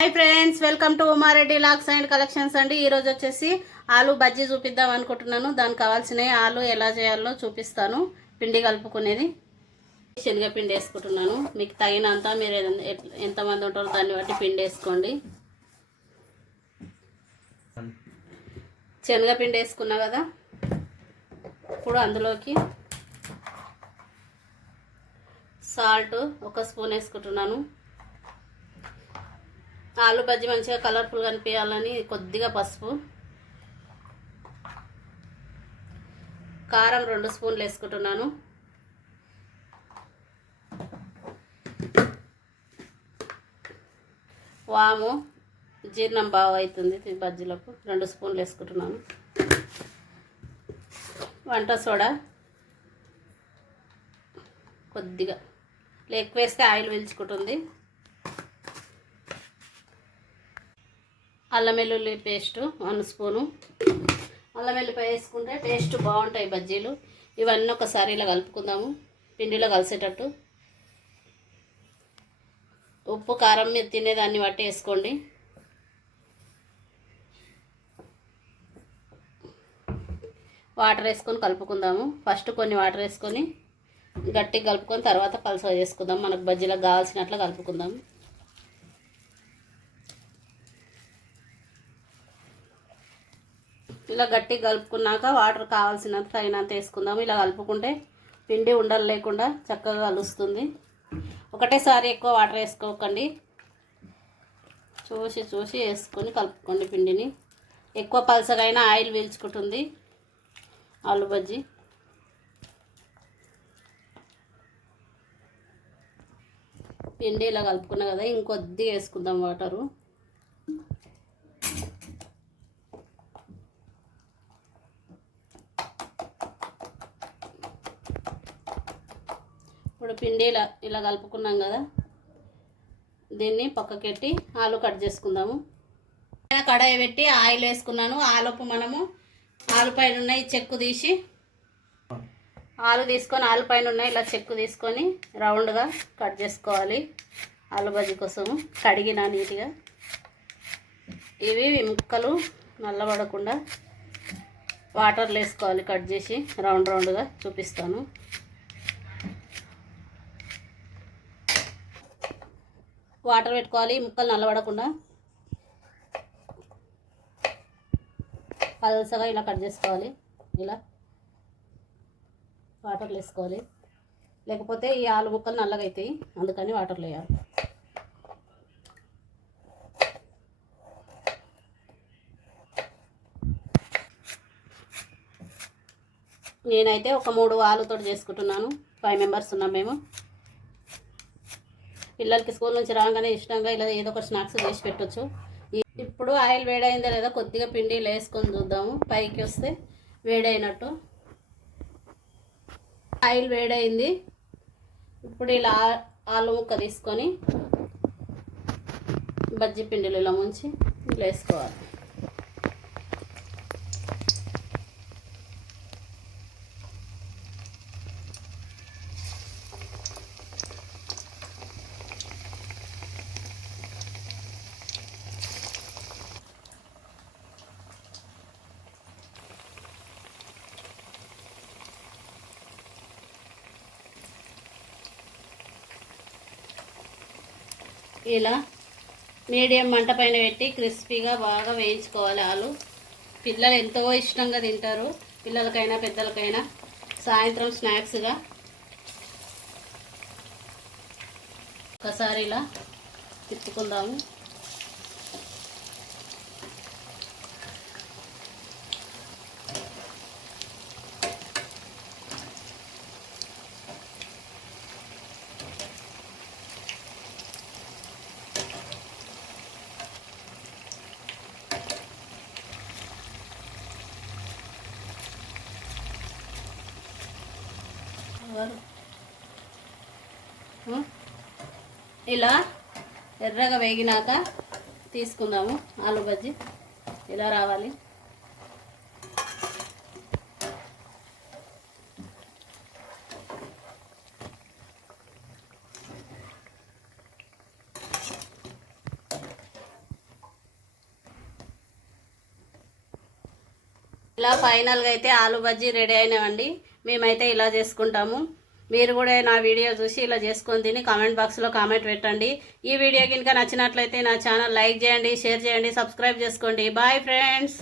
Hi friends, welcome to Umareddy looks and collections అండి. ఈరోజు వచ్చేసి ఆలు బజ్జీ చూపిద్దాం అనుకుంటున్నాను. దానికి కావాల్సినవి ఆలు ఎలా చేయాలో చూపిస్తాను. పిండి కలుపుకునేది శనగపిండి వేసుకుంటున్నాను. మీకు తగినంత మీరు ఎంతమంది ఉంటారో దాన్ని బట్టి పిండి వేసుకోండి. శనగపిండి వేసుకున్నా కదా, ఇప్పుడు అందులోకి సాల్ట్ 1 స్పూన్ వేసుకుంటున్నాను. ఆలు బజ్జీ మంచిగా కలర్ఫుల్ కనిపించాలని కొద్దిగా పసుపు, కారం 2 స్పూన్లు వేసుకుంటున్నాను. వాము జీర్ణం బాగా అవుతుంది బజ్జీలకు 2 స్పూన్లు వేసుకుంటున్నాను. వంట సోడా కొద్దిగా, ఎక్కువ వేస్తే ఆయిల్ పీల్చుకుంటుంది. అల్లం వెల్లుల్లి పేస్టు 1 స్పూను. అల్లం వెల్లుల్లి వేసుకుంటే టేస్ట్ బాగుంటాయి బజ్జీలు. ఇవన్నీ ఒకసారి ఇలా కలుపుకుందాము, పిండిలో కలిసేటట్టు. ఉప్పు కారం మీరు తినేదాన్ని బట్టి వేసుకోండి. వాటర్ వేసుకొని కలుపుకుందాము. ఫస్ట్ కొన్ని వాటర్ వేసుకొని గట్టిగా కలుపుకొని తర్వాత పలుచగా చేసుకుందాం. మనకు బజ్జీలకు కావాల్సినట్లు కలుపుకుందాం. ఇలా గట్టిగా కలుపుకున్నాక వాటర్ కావాల్సినంత తగినంత వేసుకుందాము. ఇలా కలుపుకుంటే పిండి ఉండలు లేకుండా చక్కగా కలుస్తుంది. ఒకటేసారి ఎక్కువ వాటర్ వేసుకోకండి, చూసి చూసి వేసుకొని కలుపుకోండి పిండిని. ఎక్కువ పలసగైనా ఆయిల్ పీల్చుకుంటుంది ఆలు బజ్జీ. పిండి ఇలా కలుపుకున్నా కదా, ఇంకొద్దిగా వేసుకుందాం వాటరు. ఇప్పుడు పిండి ఇలా కలుపుకున్నాం కదా, దీన్ని పక్కకెట్టి ఆలు కట్ చేసుకుందాము. కడాయి పెట్టి ఆయిల్ వేసుకున్నాను. ఆలుపు మనము ఆలు పైన ఉన్నాయి చెక్కు తీసి, ఆలు తీసుకొని ఆలు పైన ఉన్నాయి ఇలా చెక్కు తీసుకొని రౌండ్గా కట్ చేసుకోవాలి. ఆలు బజ్జీ కోసము కడిగిన నీట్గా. ఇవి ముక్కలు నల్లబడకుండా వాటర్లో వేసుకోవాలి. కట్ చేసి రౌండ్గా చూపిస్తాను. వాటర్ పెట్టుకోవాలి, ముక్కలు నల్లబడకుండా పల్సగా ఇలా కట్ చేసుకోవాలి. ఇలా వాటర్లో వేసుకోవాలి, లేకపోతే ఈ ఆలు ముక్కలు నల్లగా అవుతాయి, అందుకని వాటర్లో వేయాలి. నేనైతే ఒక 3 ఆలుతో చేసుకుంటున్నాను. 5 మెంబర్స్ ఉన్నాం మేము. పిల్లలకి స్కూల్ నుంచి రాగానే ఇష్టంగా ఇలా ఏదో ఒక స్నాక్స్ చేసి పెట్టవచ్చు. ఇప్పుడు ఆయిల్ వేడైందో లేదా కొద్దిగా పిండి వేసుకొని చూద్దాము. పైకి వస్తే వేడైనట్టు. ఆయిల్ వేడైంది. ఇప్పుడు ఇలా ఆలు ముక్క తీసుకొని బజ్జీ పిండిలో ఇలా ముంచి ఇలా వేసుకోవాలి. ఇలా మీడియం మంట పైన పెట్టి క్రిస్పీగా బాగా వేయించుకోవాలి ఆలు. పిల్లలు ఎంతో ఇష్టంగా తింటారు, పిల్లలకైనా పెద్దలకైనా. సాయంత్రం స్నాక్స్గా ఒకసారి ఇలా తిప్పుకుందాము. ఇలా ఎర్రగా వేగినాక తీసుకుందాము. ఆలు బజ్జీ ఇలా రావాలి. ఇలా ఫైనల్గా అయితే ఆలు బజ్జీ రెడీ అయినామండి. మేమైతే ఇలా చేసుకుంటాము. మీరు కూడా నా వీడియో చూసి ఇలా చేసుకొని తిని కామెంట్ బాక్స్లో కామెంట్ పెట్టండి. ఈ వీడియో కనుక నచ్చినట్లయితే నా ఛానల్ లైక్ చేయండి, షేర్ చేయండి, సబ్స్క్రైబ్ చేసుకోండి. Bye friends.